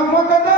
బ్రహ్మ కదా